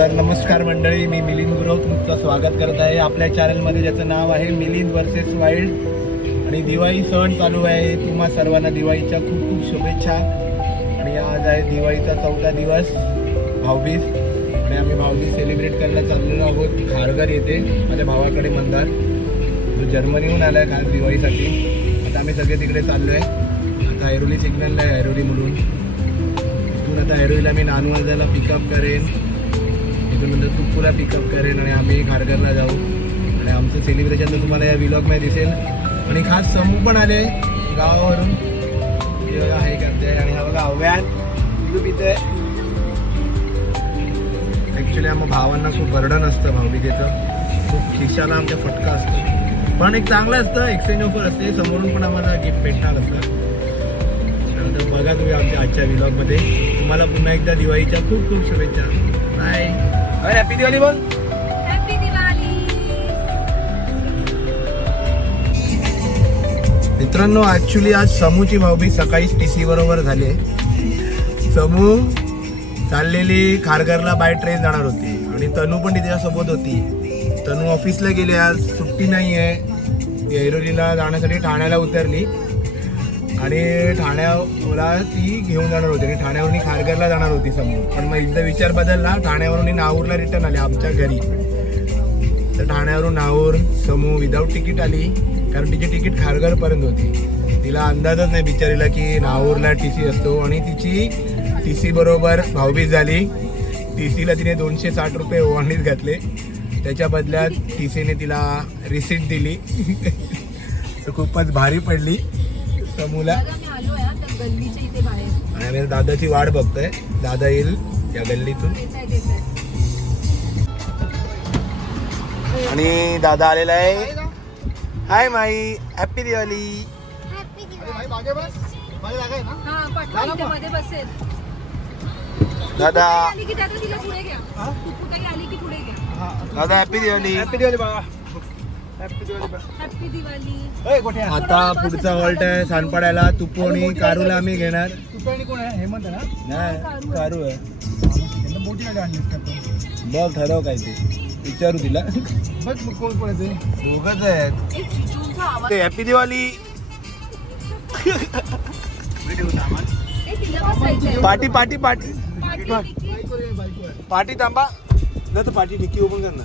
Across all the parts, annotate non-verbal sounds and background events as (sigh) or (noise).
तर नमस्कार मंडळी मी मिलिंद गुरव तुमचं स्वागत करत आहे आपल्या चॅनलमध्ये ज्याचं नाव आहे मिलिंद वर्सेस वाईल्ड आणि दिवाळी सण चालू आहे. तुम्हा सर्वांना दिवाळीच्या खूप खूप शुभेच्छा. आणि आज आहे दिवाळीचा चौथा दिवस भाऊबीज. आणि आम्ही भाऊबीज सेलिब्रेट करायला चाललेलो आहोत. खारघर येथे माझ्या भावाकडे मंदार. जो जर्मनीहून आला आहे खास दिवाळीसाठी. आता आम्ही सगळे तिकडे चाललो आहे आता ऐरोली सिग्नलला आहे ऐरोली म्हणून. इथून आता ऐरोलीला मी नानवाजाला पिकअप करेन. म्हणजे तू तुला पिकअप करेन आणि आम्ही खारघरला जाऊ. आणि आमचं सेलिब्रेशन तर तुम्हाला या विलॉगमध्ये दिसेल. आणि खास समूह पण आले गावावरून. हे करते आणि हा बघा अव्यान इथं पिते ॲक्च्युली आम्हा भावांना खूप बर्डन असतं भाऊबीजेचं. खूप खिशाला आमच्या फटका असतो. पण एक चांगलं असतं एक्सचेंज ऑफर असते. समोरून पण आम्हाला गिफ्ट भेटणार असतं. त्यानंतर बघा तुम्ही आमच्या आजच्या विलॉगमध्ये तुम्हाला पुन्हा एकदा दिवाळीच्या खूप खूप शुभेच्छा. हॅपी दिवाळी बोल. हॅपी दिवाळी मित्रांनो ऍक्च्युली आज समूची भाऊबी सकाळीच टी सी बरोबर झाले समू चाललेली खारघरला बाय ट्रेन जाणार होती. आणि तनू पण तिच्यासोबत होती. तनू ऑफिसला गेली आज सुट्टी नाही आहे ऐरोलीला जाण्यासाठी ठाण्याला उतरली. आणि ठाण्याला ती घेऊन जाणार होती आणि ठाण्यावरून खारघरला जाणार होती समोर. पण मग एकदा विचार बदलला ठाण्यावरून नाहूरला रिटर्न आले आमच्या घरी. तर ठाण्यावरून नाहूर समूह विदाऊट तिकीट आली कारण तिची तिकीट खारघरपर्यंत होती. तिला अंदाजच नाही बिचारीला की नाहूरला टी सी असतो. आणि तिची टी सी बरोबर भाऊबीज झाली. टी सीला तिने दोनशे साठ रुपये ओवाणीत घातले. त्याच्या बदल्यात टी सीने तिला रिसीट दिली. (laughs) तर खूपच भारी पडली. आणि आम्ही दादाची वाट बघतोय. दादा येईल या गल्लीतून. आणि दादा आलेला आहे. हाय माई हॅपी दिवाळी. हा दादा. आली की दादा तिला पुढे घ्या. तू काही आली की पुढे घ्या. दादा हॅपी दिवाळी. हॅपी दिवाळी बाबा. आता पुढचा हॉल्ट आहे सानपाड्याला तुपू आणि कारूला आम्ही घेणार. तुपणी कोण आहे? हेमंत आहे ना? नाही कारू आहे? बघ ठरव काय ते. विचारू तिला. बघ मग कोण कोण आहे ते. दोघच आहेत. एक चिचूचा आवाज. ते हॅपी दिवाळी ए तिला बसायचंय पार्टी पार्टी पार्टी पाठी डिक्की. पार्टी थांबा. ना तर पार्टी डिक्की ओपन कर ना.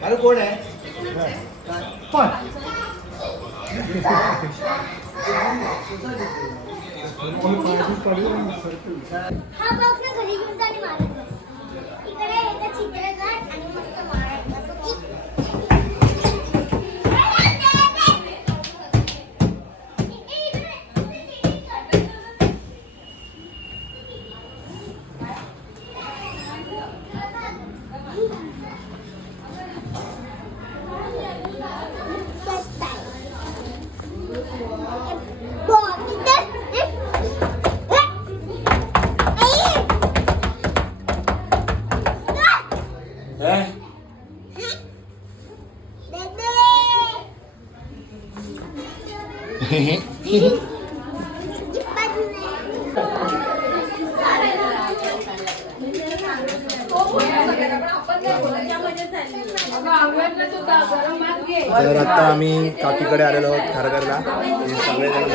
अरे कोण आहे हा बघ ना घरी घेऊन जा आणि मारत इकडे आणि तर आता आम्ही काकीकडे आलेलो आहोत खारघरला. हे सगळेजण.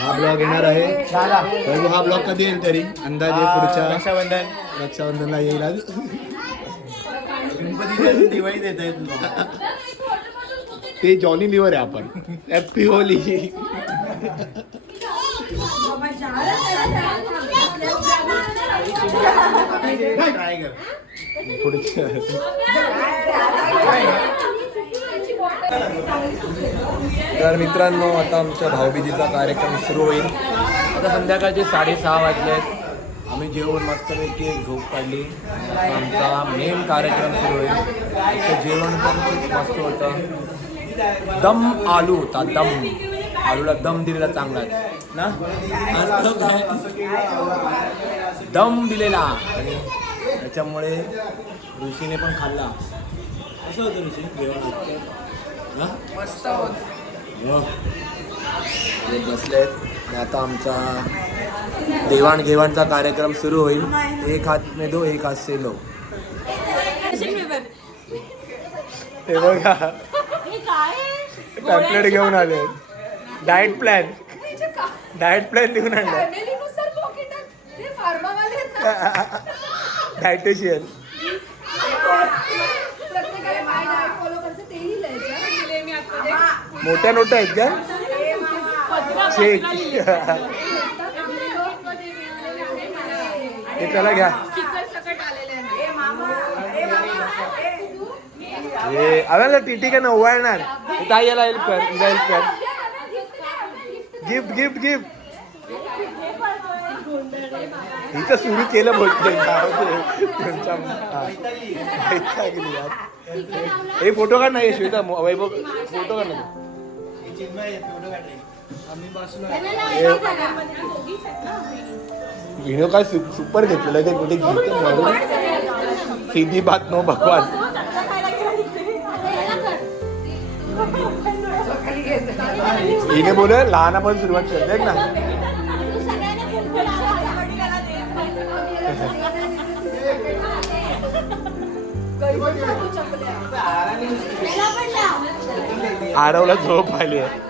हा ब्लॉग येणार आहे. हा ब्लॉग कधी येईल तरी. अंदाजे पुढच्या रक्षाबंधन. रक्षाबंधनला येईल आज. गणपती दिवाळी देत आहे ते जॉनी लिव्हर आहे आपण. हॅपी होली ट्राय कर. तर मित्रांनो आता आमच्या भाऊबीजीचा कार्यक्रम सुरू होईल. आता संध्याकाळचे साडेसहा वाजले आहेत आम्ही जेवण मस्तपैकी एक झोप काढली. आमचा मेन कार्यक्रम सुरू होईल आजचं जेवण पण खूप मस्त होतं. दम आलू होता दम. आलूला दम दिलेला चांगलाच ना? आणि दम दिलेला. आणि त्याच्यामुळे ऋषीने पण खाल्ला. असं होतं ऋषी जेवण. हा? हो. बसलेत. आणि आता आमचा देवाणघेवाणचा कार्यक्रम सुरू होईल. एक हात में दो एक हात से लो. ते बघा. टॅबलेट घेऊन आले. डाएट प्लॅन डाएट प्लॅन लिहून आणला. फॅमिलीनुसार पॉकेटात ते फार्मावाले आहेत ना. डायटेशियन (laughs) मोठ्या नोटा आहेत का? चेक हे त्याला घ्या. हे आम्हाला टीटी का नव्वाळणार ताई याला हेल्प कर हिला हेल्प कर. गिफ्ट गिफ्ट गिफ्ट हिचं सुरू केलं बोलतोय. हा. फोटो काढ नाही श्वेता वैभव फोटो काढ ना. हिनो काय सु- सुपर घेतलेलं ते कुठे घेतो म्हणून सीधी बात नो भगवान. हिने बोल लहानापासून सुरुवात करते ना (laughs) आरवला झोप आली आहे.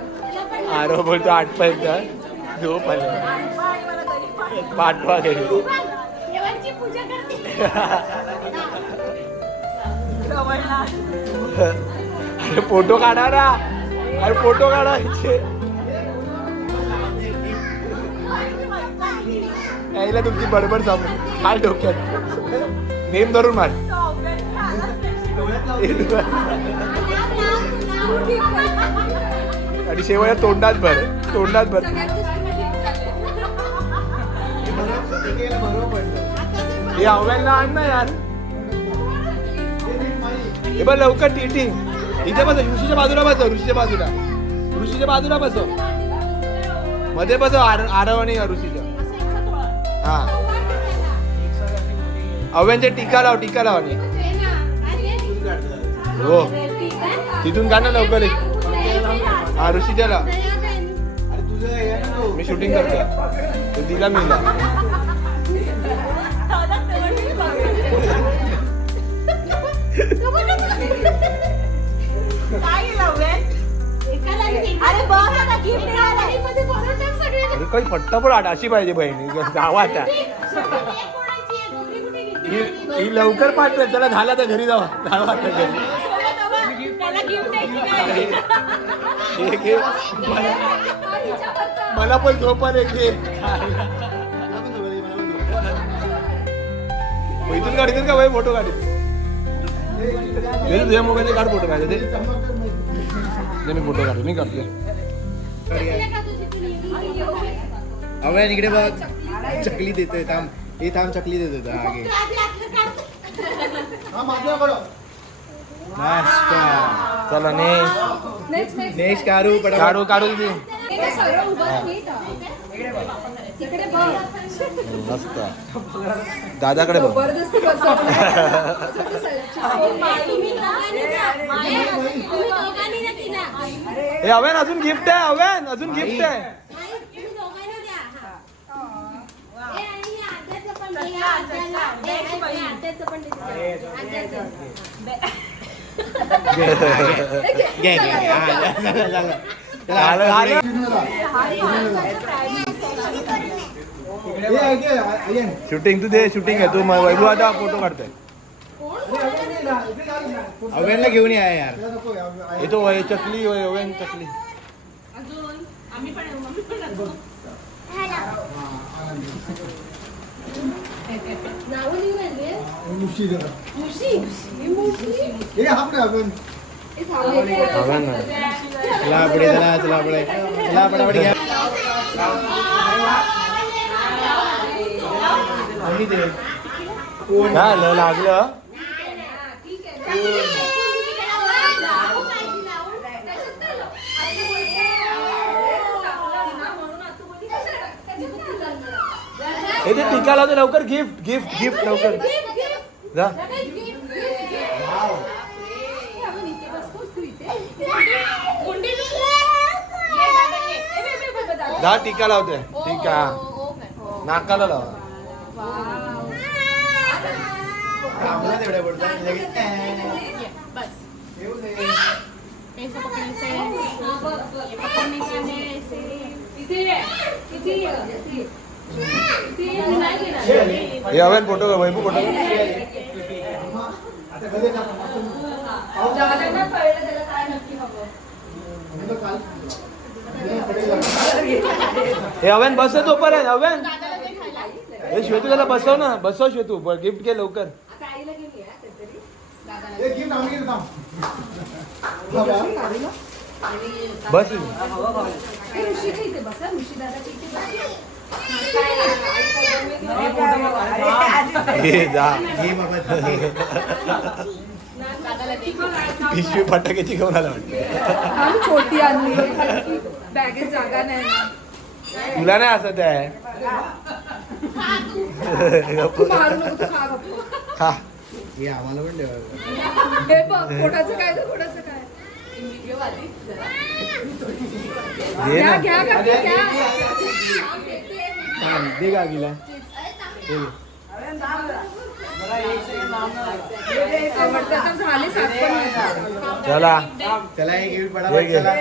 आरव बोलतो आठ पर्यंत झोप आली पाठवा घरी. अरे फोटो काढा ना. अरे फोटो काढायचे यायला तुमची बडबड सांगू. काय डोक्यात. नेम धरून मार. आणि शेवया तोंडात भर तोंडात भर. हे आवडायला आण ना यार. हे बघ लवकर टीटी. इथे बस ऋषीच्या बाजूला बसव ऋषीच्या बाजूला. ऋषीच्या बाजूला बसवमध्ये बसव आर- आरव आणि ऋषीच्या हा. अव्यांच्या टीका लाव टीका लाव आणि. हो. तिथून का ना लवकर. ये. हा ऋषीच्या लाव मी शूटिंग करतो तो दिला मी अरे काही पट्टापट आठ अशी पाहिजे बहिणी. जावा आता. ही ही लवकर पाठवेल. त्याला झाला तर घरी जावा. जावा आता घरी हे घे. मला- मला पण झोप घे इथून काढ इथून का भाई फोटो काढ तुझ्या मोबाईलने काढ फोटो काढ ते. दे मी फोटो काढतो मी काढतो अवया इकडे बघ. चकली देतोय थांब. हे थांब चकली देतोय आगे. मस्त. चला ने नेक्स्ट. नेक्स्ट काढू काढू बघ. मस्त. दादाकडे बघ. हे अव्यान अजून गिफ्ट आहे अव्यान अजून गिफ्ट आहे. घे घे घे हा. हे. शूटिंग तू दे शूटिंग आहे. तू म- वैभव आता फोटो काढतोय. अव्यांना घेऊन या यार. हे तो हे चकली अव्यान चकली. नावं लिहून आणले मुशी जरा. मुशी ही हे आपण आपण हे. हवं ना. चला घ्या झालं लागलं हे ते टीका लावते लवकर गिफ्ट गिफ्ट गिफ्ट लवकर. जा. जा टीका लावते. टीका. नाकाला लावा. थांबला हे हवेन फोटो वैभव फोटो. आता घरी जा. हे हवेन बस तोपर्यंत हवेन हे श्वेतू त्याला बसव ना बसव श्वेतू गिफ्ट घे लवकर. बस. हे पिशवी फटाक्याची घेऊन आला वाटतं. छोटी आणली. बॅगेत जागा नाही. तुला नाही असं ते हे. आम्हाला पण ठेवा. हे हा, दे हे सात पण चला चला हे गिफ्ट हे पटापट घे. चला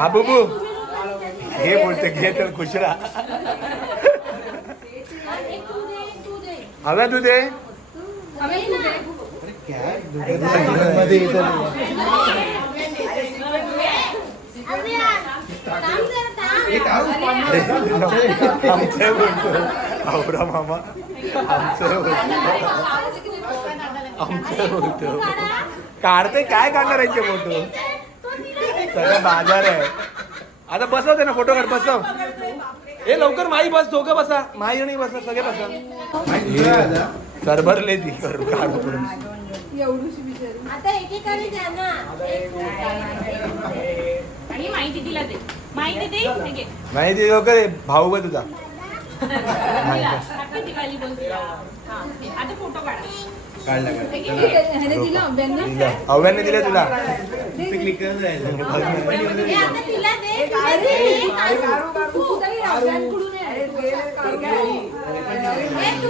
हा बुबू घे बोलते घे तर खुश राहा हव्या तू दे दे. मध्ये हे आमचे बोलतो मामा. आमचे बोलतो आमचे बोलतो काढते काय काढणार यांचे फोटो? सगळं बाजार आहे. आता बसवते ना फोटो काढ बसव. ए लवकर माई बस दोघं बसा. माई आणि बसा सगळे बसा. सरभरले ती करू काढू माहिती दे माहिती दे हे घे. नाही ते लवकर ये, भाऊ बघ तुझा Happy दिवाळी बोल तिला. हा. आता फोटो काढा काढला काढला ठीक आहे, ह्याने दिलं अभ्यांना दिलं अव्याने दिले तुला. हे आता दे अभ्यांकडून.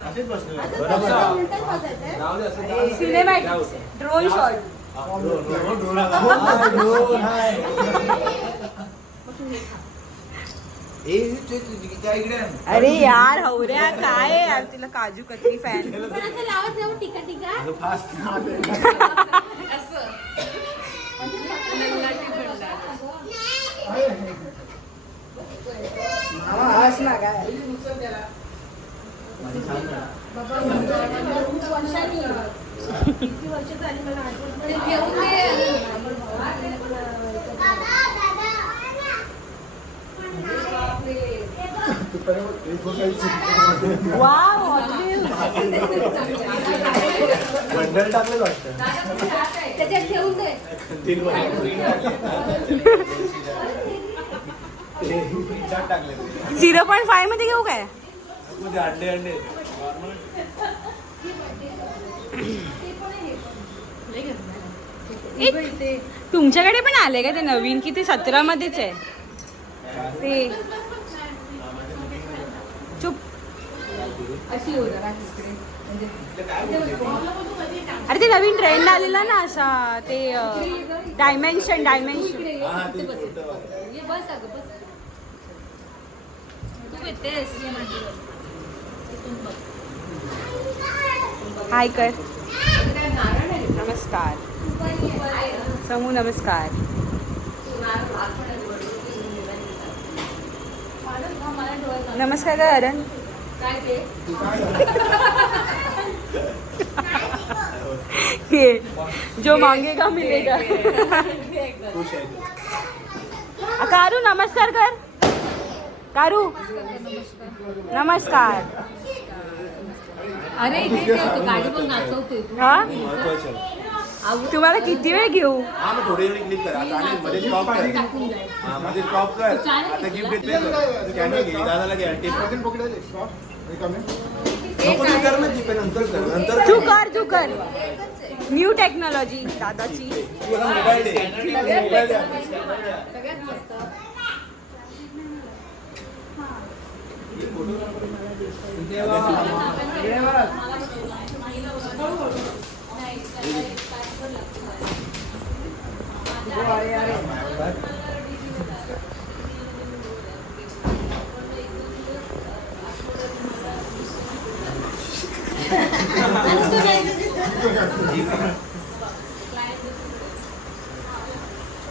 असेच उलटच बसायचं सिनेमॅटिक्स ड्रोन शॉट ए ते- ते- ते- त्या इकडे आण. अरे यार हवऱ्या (laughs) काय यार तिला काजू कतरी फॅन पण असं लावत जाऊ टिका टिका ते घेऊन दे. दादा दादा वाव बंडल टाकलं वाटतं. त्याच्यात ठेवून दे. झिरो पॉईंट फायमध्ये घेऊ काय? अंडे अंडे. एक तुमच्याकडे पण आले का ते नवीन की ते सतरा मध्येच आहे? ते अशी हो म्हणजे अरे ते नवीन ट्रेंड आलेला ना असा ते डायमेन्शन डायमेन्शन बस. अगं बस. तू येतेस. हाय कर? नमस्कार. समू नमस्कार. नमस्कार काय अरण. ये जो मांगेगा मिलेगा। कारू नमस्कार कर। कारू नमस्कार। अरे इथे ते होतं, गाडी पण नाचवतोय तू हा? महत्वाचं. आहे. तुम्हाला किती वेळ घेऊ? हा थोडी वेळ क्लिक कर. आता आणि मध्ये स्टॉप कर. टाकून जाईल. हा मध्ये स्टॉप कर. आता गिफ्ट देते कॅमेरा घे. दादाला घे. टेप Second pocket तू कर तू कर कर तू कर न्यू टेक्नॉलॉजी दादाची. तू मला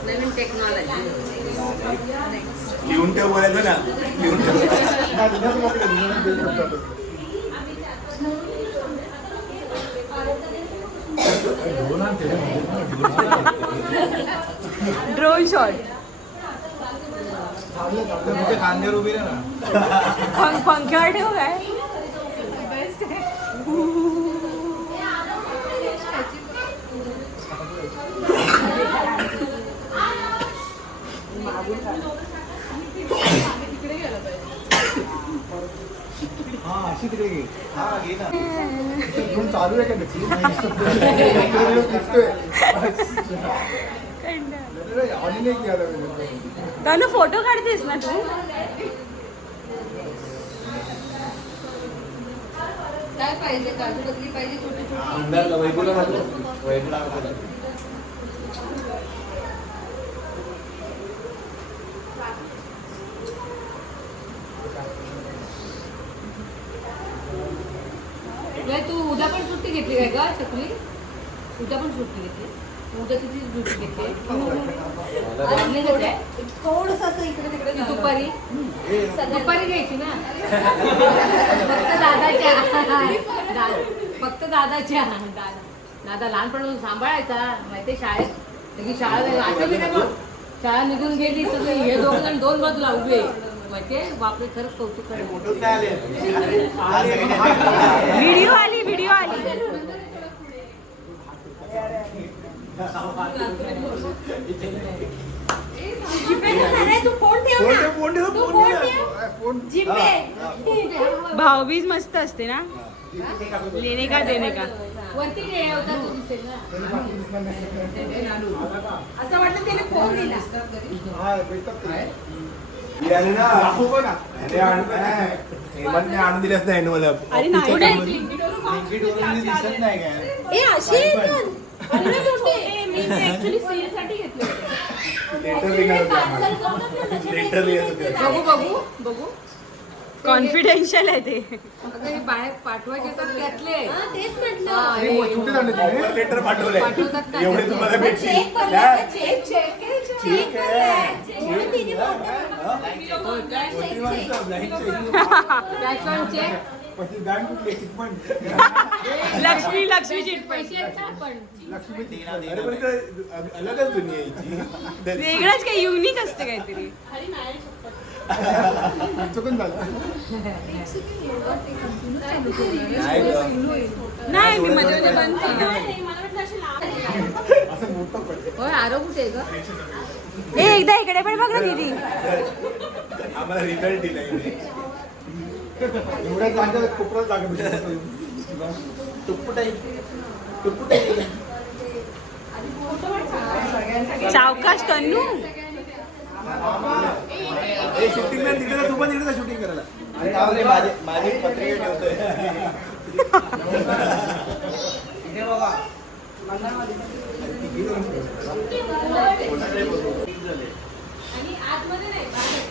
नवीन टेक्नॉलॉजी लिहून ठेव बोलायचं ना. लिहून ठेव. ड्रोन शॉट खांद्यावर उभी राहा ना. पंख पंख्यावर ठेव काय हा अशी तिकडे घे हा घे ना घेऊन चालू आहे का फोटो काढतेस ना तू? काय पाहिजे? काजू पाहिजे छोटी छोटी? वैभवला वैभवला तू उद्या पण सुट्टी घेतली काय का चकली? उद्या पण सुट्टी घेतली? उद्या किती सुट्टी घेतली आणली का ते? थोडस असं इकडे तिकडे ती दुपारी. दुपारी घ्यायची ना? (laughs) फक्त दादाच्या (laughs) फक्त दादाच्या दादा दादा लहानपणापासून सांभाळायचा माहिती शाळेत सगळी शाळा. आठवली का बघ शाळा निघून गेली सगळे हे दोघ जण दोन बाजूला उभे माहितीये बापरे खरंच कौतुक (laughs) व्हिडिओ आली व्हिडिओ आली जिपे घेणार आहे, तू फोन ठेव फोन ना. ठेव, फोन ठेव, तू फोन फोन ठेव. ठेव. काय, फोन जिपे भाऊबीज मस्त असते ना? लेने का देने का? वरती घे होता तो दिसेल ना. असं वाटलं त्याने फोन दिला. भेटतात ते. आले ना अरे आणून नाही. हेमंतने आणून दिलेच नाही मला अरे नाही दिसत नाही काय बघू बघू बघू. कॉन्फिडेन्शियल आहे ते. हे बाहेर पाठवायचे तर त्यातले हा, तेच म्हटलं. लेटर पाठवलंय? एवढे तुम्हाला भेटतील. चेक कुठली? चिटफंड. (laughs) लक्ष्मी लक्ष्मी चिटपट पैसे आहेत पण लक्ष्मी अरे पण अलगच दुनिया. (laughs) वेगळंच काही युनिक असते काहीतरी. चुकून झालं. नाही गं. नाही मी मध्ये मध्ये बंद केलं असं मोठं पडलं होय आरो कुठे आहे ग? ए एकदा इकडे पण बघ ना दीदी. आम्हाला रिझल्ट दिला इथे. एवढ्या जागा कोपऱ्यात जागा भेटली. सावकाश ला तिकडे तू पण तिकडे शूटिंग करायला. अरे माझे माझी पत्रिका ठेवतोय. आणि आतमध्ये नाही बाहेर.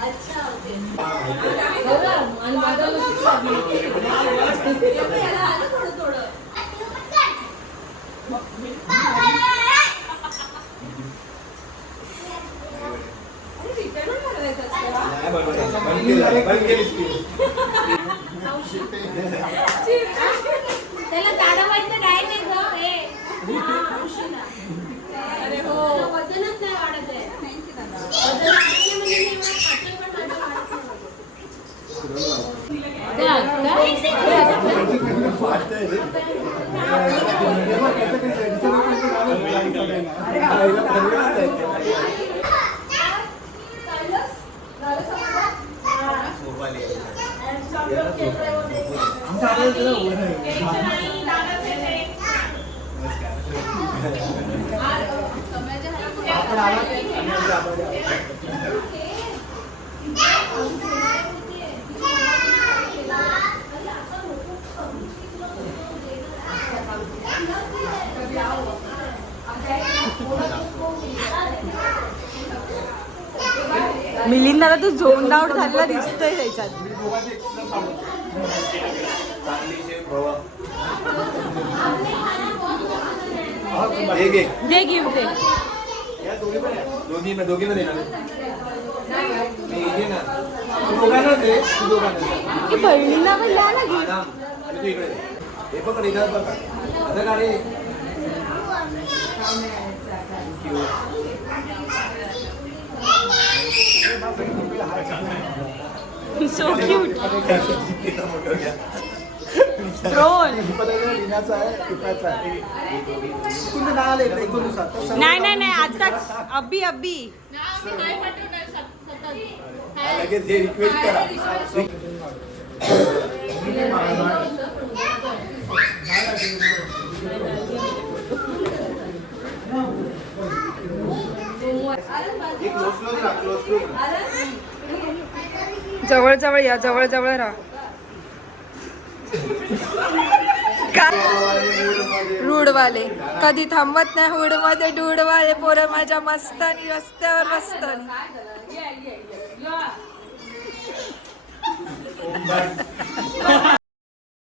हो ना, आणि माझा लक्ष याला आलं थोडं थोडं अरे रिटर्न त्याला दादा वाटतं काय नाही हे. अरे हो. वजनच नाही वाढत आहे. मिलिंदाला तू झोन आउट झालेला दिसतोय त्याच्यात एक दे गिफ्ट दे. दोघी दोघी तू बहिणीला पण द्या ना. हे पकड इथं बघ आता गाडी सो क्यूट ड्रोन पदार्थ लिहिण्याचा आहे टिपायचा आहे इकडून ते नाव आलं इकडे नुसार तर सर्व नाही नाही नाही आताच. अब्बी अब्बी रिक्वेस्ट करा जवळ जवळ या जवळ जवळ राहा. रूडवाले कधी थांबत नाही हुडमध्ये डूडवाले पोरं माझ्या मस्तानी रस्त्यावर रस्त्यानी